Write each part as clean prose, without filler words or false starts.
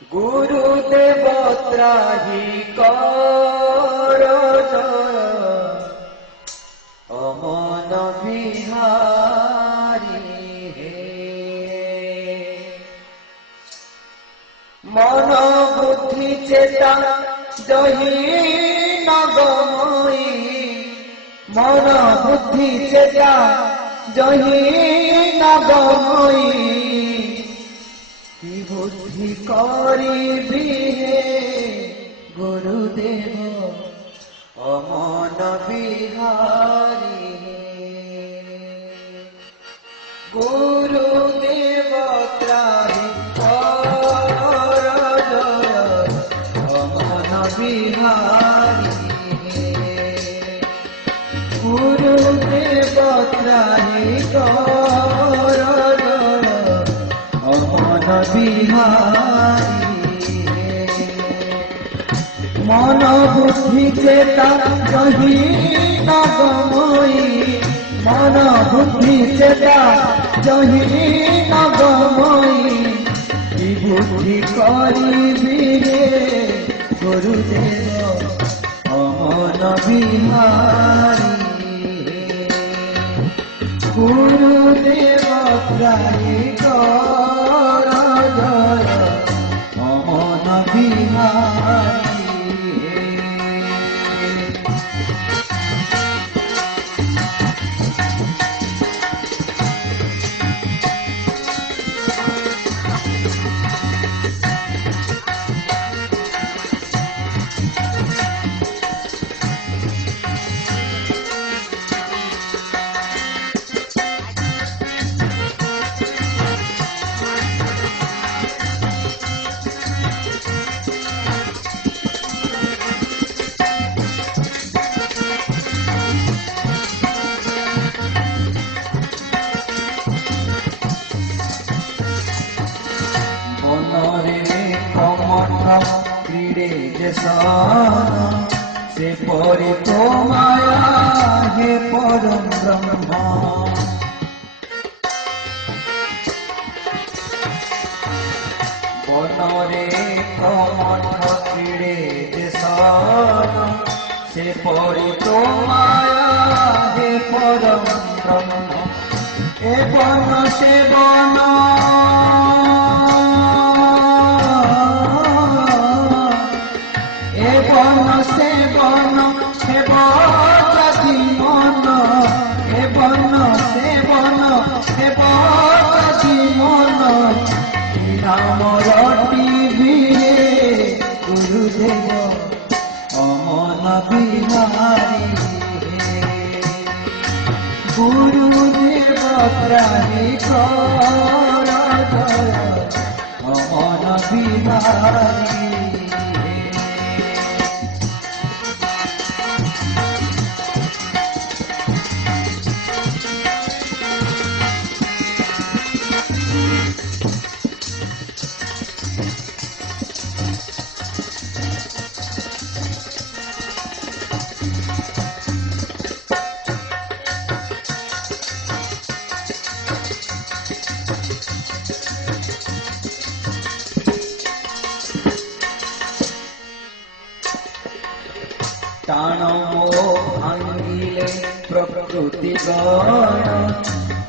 गुरुदेव त्राहि कर अमन बिहारी हे मन बुद्धि चेता जही नगमयी मन बुद्धि चेता जही नगमयी बुद्धि करी हे गुरुदेव अमन बिहारी गुरुदेव त्राहि कर अमन बिहारी गुरुदेव त्राहि कर अमन बिहारी मन बुद्धि चेता कही नगमयी मन बुद्धि चेता जही नगमयी बुद्धि करी रे गुरुदेव अमन बिहारी गुरुदेव त्राहि कर अमन बिहारी क्रीड़े जैसन से परि तो माया हे परम ब्रह्म बनरे कमठ क्रीड़े जैसन से परि तो माया हे परम ब्रह्म ए बन से बन गुरुदेव अमन बिहारी गुरुदेव त्राहि कर अमन बिहारी टाण मोह भांगिले प्रकृति गण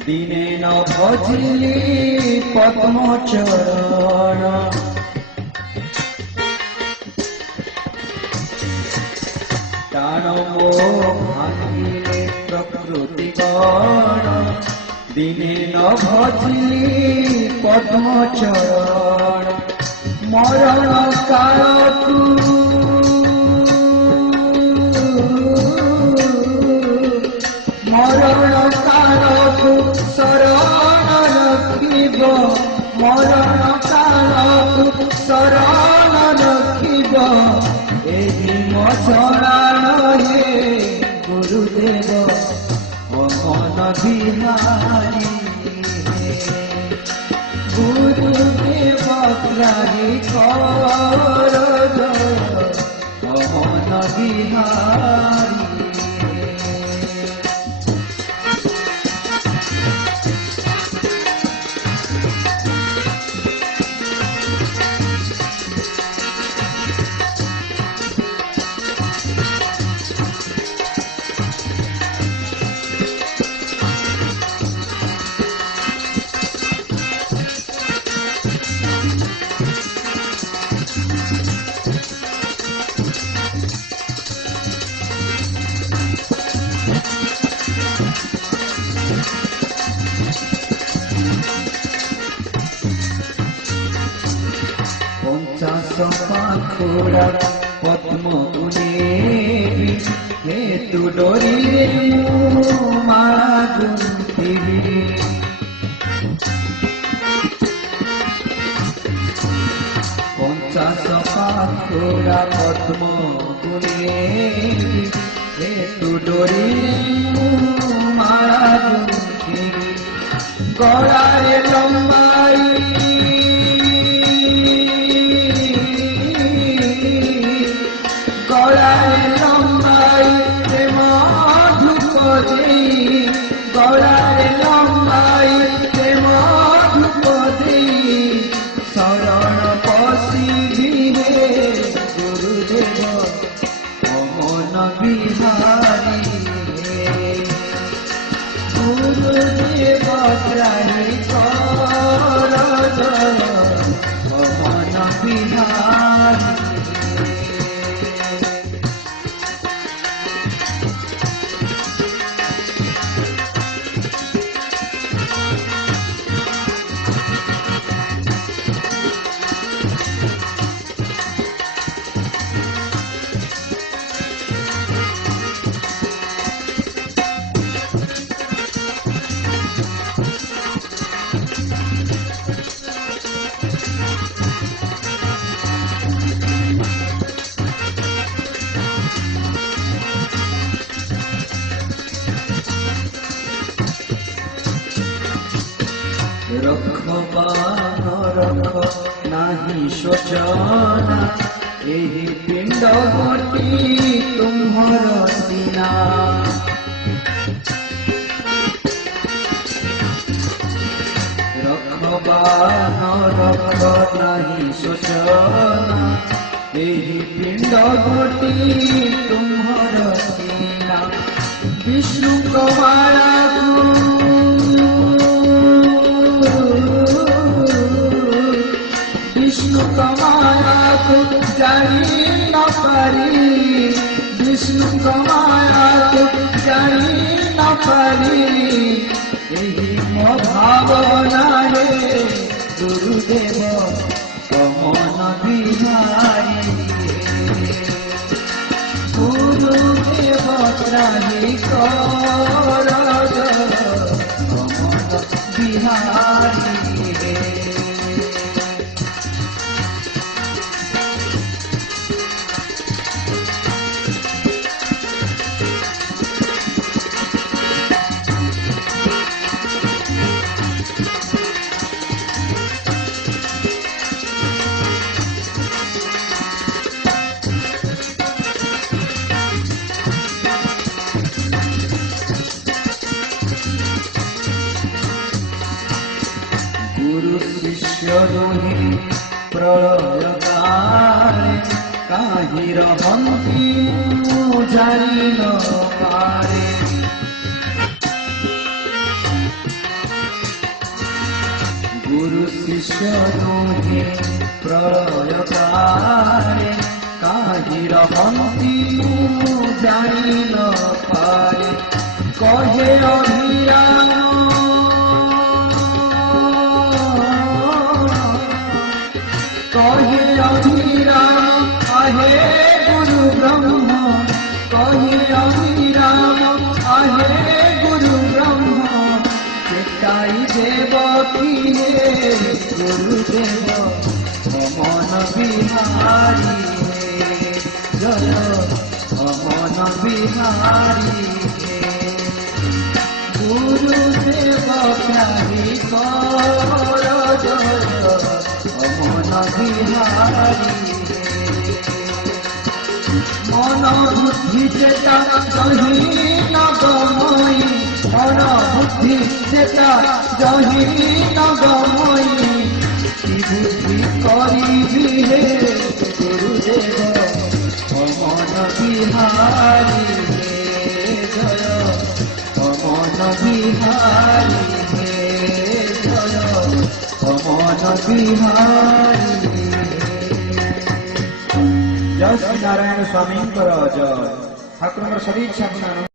दिने न भजिली पद्म चरण टाण मोह भांगिले प्रकृति गण दिने न भजिली पद्म चरण मरण कालकु मरण कालकु शरण रखिब मरण कालकु शरण रखिब एहि मो शरण हे गुरुदेव अमन बिहारी गुरुदेव त्राहि कर अमन बिहारी ସପାଖୋଡ଼ା ପଦ୍ମ ଉନେବି ହେତୁ ଡୋରିରେ ମୁଁ ମାଳା ଗୁନ୍ଥିବି ପଞ୍ଚାଶ ପାଖୋଡ଼ା ପଦ୍ମ ଉନେବି ହେତୁ ଡୋରିରେ ମୁଁ ମାଳା ଗୁନ୍ଥିବି ଗଳାରେ ଲମ୍ବାଇ ଗଳାରେ ଲମ୍ବାଇ ପ୍ରେମ ଧୂପ ଦେଇ ଗଳାରେ ଲମ୍ବାଇ ପ୍ରେମ ଧୂପ ଦେଇ ଶରଣ ପଶିବି ହେ ଗୁରୁଦେବ ଅମନ ବିହାରୀ ଗୁରୁଦେବ ତ୍ରାହି କର ଅମନ ବିହାରୀ रख बान रख नाही शोचना एही पिंड गोटी तुम्हर सीना रख बान रख नाही शोचना एही पिंड गोटी तुम्हर सीना विष्णु कमाला विष्णु कमाया को जानी न पारी विष्णु कमाया को जानी न पारी यही मो भावना रे गुरुदेव अमन बिहारी गुरुदेव त्राहि कर अमन बिहारी गुरु शिष्य दोहे प्रलय काले काहि रहन्ति मु जानि न पारे गुरु शिष्य दोहे प्रलय काले काहि रहन्ति मु जानि न पारे कहे अभिराम कहे अभिराम आहे गुरु ब्रह्म कहे अभिराम आहे गुरु ब्रह्म चेताई देव किए गुरुदेव अमन बिहारी जय अमन बिहारी गुरुदेव त्राहि कर जय अमन बिहारी मन बुद्धि चेता जही न गमई मन बुद्धि चेता जही न गमई बुद्धि करी हे गुरुदेव अमन बिहारी जय अमन बिहारी जय अमन बिहारी जय श्री नारायण स्वामी जय ठाकुर सदी इच्छा